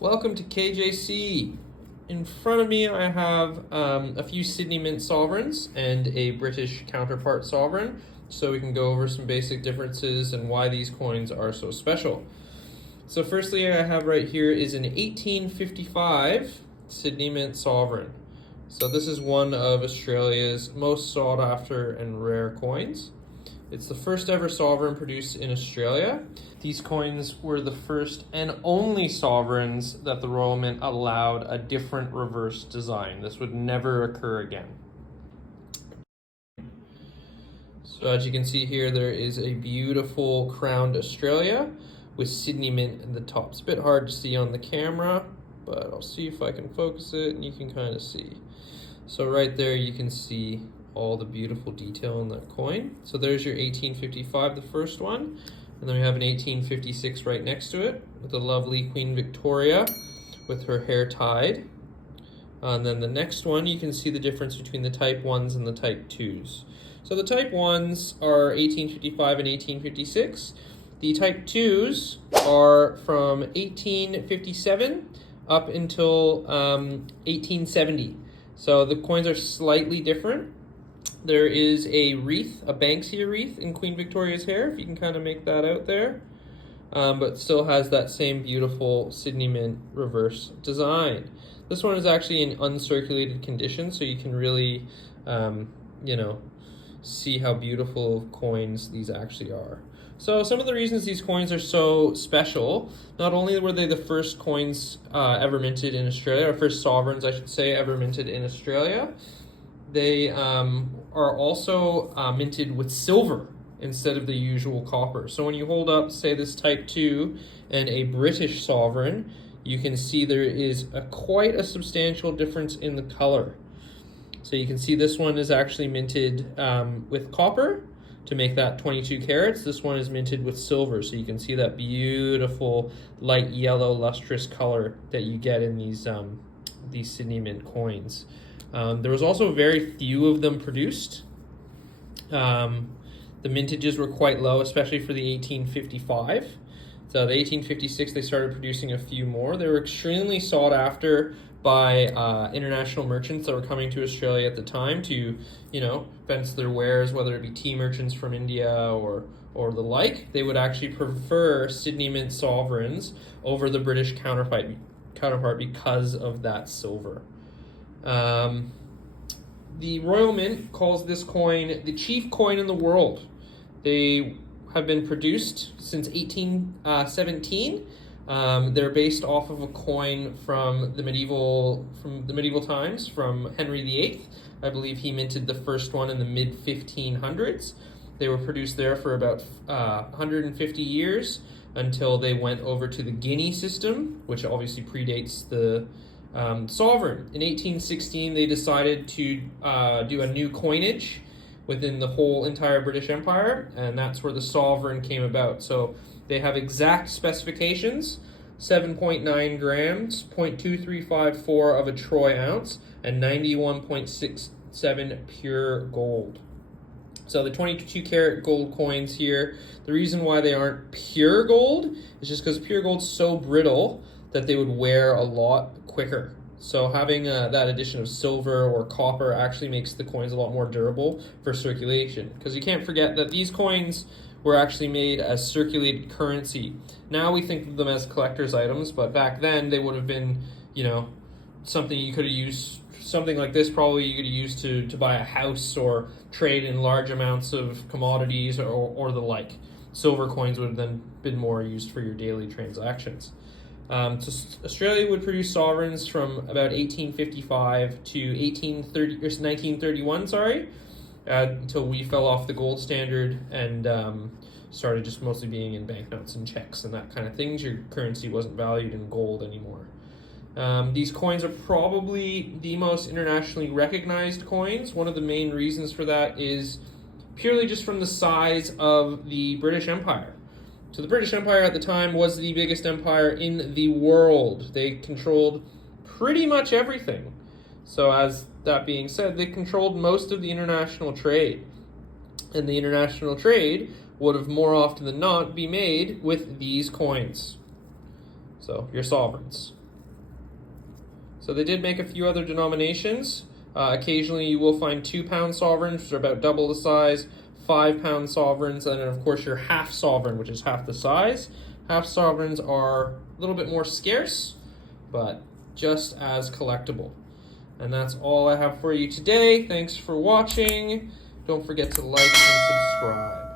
Welcome to KJC. In front of me I have a few Sydney Mint sovereigns and a British counterpart sovereign, so we can go over some basic differences and why these coins are so special. So firstly, I have right here is an 1855 Sydney Mint sovereign. So this is one of Australia's most sought after and rare coins. It's the first ever sovereign produced in Australia. These coins were the first and only sovereigns that the Royal Mint allowed a different reverse design. This would never occur again. So as you can see here, there is a beautiful crowned Australia with Sydney Mint in the top. It's a bit hard to see on the camera, but I'll see if I can focus it and you can kind of see. So right there you can see all the beautiful detail in that coin. So there's your 1855, the first one. And then we have an 1856 right next to it with the lovely Queen Victoria with her hair tied. And then the next one, you can see the difference between the Type 1s and the Type 2s. So the Type 1s are 1855 and 1856. The Type 2s are from 1857 up until 1870. So the coins are slightly different. There is a wreath, a Banksia wreath in Queen Victoria's hair, if you can kind of make that out there. But still has that same beautiful Sydney Mint reverse design. This one is actually in uncirculated condition, so you can really, see how beautiful of coins these actually are. So some of the reasons these coins are so special, not only were they the first coins ever minted in Australia, or first sovereigns, I should say, ever minted in Australia, they are also minted with silver instead of the usual copper. So when you hold up, say, this Type 2 and a British sovereign, you can see there is quite a substantial difference in the color. So you can see this one is actually minted with copper to make that 22 carats. This one is minted with silver, so you can see that beautiful light yellow lustrous color that you get in these Sydney Mint coins. There was also very few of them produced. The mintages were quite low, especially for the 1855. So the 1856, they started producing a few more. They were extremely sought after by international merchants that were coming to Australia at the time to, fence their wares, whether it be tea merchants from India or the like. They would actually prefer Sydney Mint sovereigns over the British counterpart because of that silver. The Royal Mint calls this coin the chief coin in the world. They have been produced since 1817. They're based off of a coin from the medieval times, from Henry VIII. I believe he minted the first one in the mid-1500s. They were produced there for about 150 years until they went over to the guinea system, which obviously predates the sovereign. In 1816, they decided to do a new coinage within the whole entire British Empire, and that's where the sovereign came about. So they have exact specifications: 7.9 grams, 0.2354 of a troy ounce, and 91.67 pure gold. So the 22 karat gold coins here, the reason why they aren't pure gold is just because pure gold's so brittle that they would wear a lot quicker. So having that addition of silver or copper actually makes the coins a lot more durable for circulation. Because you can't forget that these coins were actually made as circulated currency. Now we think of them as collector's items, but back then they would have been, something you could have used. Something like this probably you could use to buy a house or trade in large amounts of commodities or the like. Silver coins would have then been more used for your daily transactions. So Australia would produce sovereigns from about 1855 to 1931, until we fell off the gold standard and started just mostly being in banknotes and checks and that kind of things. Your currency wasn't valued in gold anymore. These coins are probably the most internationally recognized coins. One of the main reasons for that is purely just from the size of the British Empire. So the British Empire at the time was the biggest empire in the world. They controlled pretty much everything. So as that being said, they controlled most of the international trade. And the international trade would have more often than not be made with these coins. So your sovereigns. So they did make a few other denominations. Occasionally you will find 2-pound sovereigns, which are about double the size, 5-pound sovereigns, and then of course your half sovereign, which is half the size. Half sovereigns are a little bit more scarce, but just as collectible. And that's all I have for you today. Thanks for watching. Don't forget to like and subscribe.